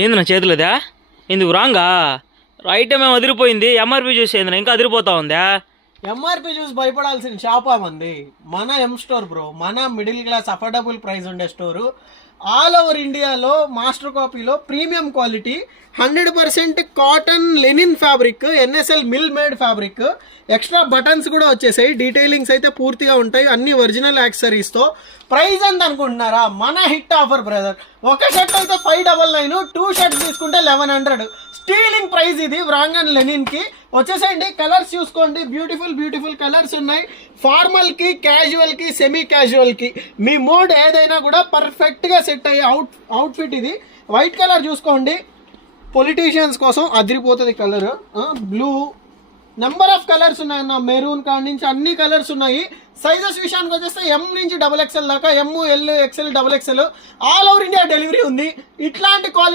ఏంది నా చేతులదా ఎందుకు రాంగా రైట్ మేము అదిరిపోయింది. ఎంఆర్పి చూసి ఇంకా అదిరిపోతా ఉందా? ఎంఆర్పి చూసి భయపడాల్సిన షాపా మంది. మన ఎం స్టోర్ బ్రో, మన మిడిల్ క్లాస్ అఫోర్డబుల్ ప్రైస్ ఉండే స్టోరు. ఆల్ ఓవర్ ఇండియాలో మాస్టర్ కాపీలో premium quality 100% cotton linen fabric, NSL mill made fabric. Extra buttons కూడా వచ్చేసాయి. డీటెయిలింగ్స్ అయితే పూర్తిగా ఉంటాయి, అన్ని ఒరిజినల్ యాక్సెసరీస్తో. ప్రైస్ ఎంత అనుకుంటున్నారా? మన హిట్ ఆఫర్ బ్రదర్. ఒక షర్ట్ అయితే 599, 2 షర్ట్స్ తీసుకుంటే 1100. స్టీలింగ్ ప్రైస్ ఇది వ్రాంగన్ లెనిన్ కి. వచ్చేసేయండి, కలర్స్ చూసుకోండి. బ్యూటిఫుల్ కలర్స్ ఉన్నాయి. ఫార్మల్ కి, క్యాజువల్ కి, సెమీ క్యాజువల్ కి మీ మోడ్ ఏదైనా కూడా పర్ఫెక్ట్ గా సెట్ అయ్యే అవుట్ఫిట్ ఇది. వైట్ కలర్ చూసుకోండి, పొలిటీషియన్స్ కోసం అదిరిపోతుంది colour. Blue, number of colours ఉన్నాయి అన్న. మెరూన్ కాడి నుంచి అన్ని కలర్స్ ఉన్నాయి. సైజెస్ విషయానికి వచ్చేస్తే ఎం నుంచి XXL దాకా, M, L, XL, XXL all over India delivery ఉంది. ఇట్లాంటి క్వాలిటీ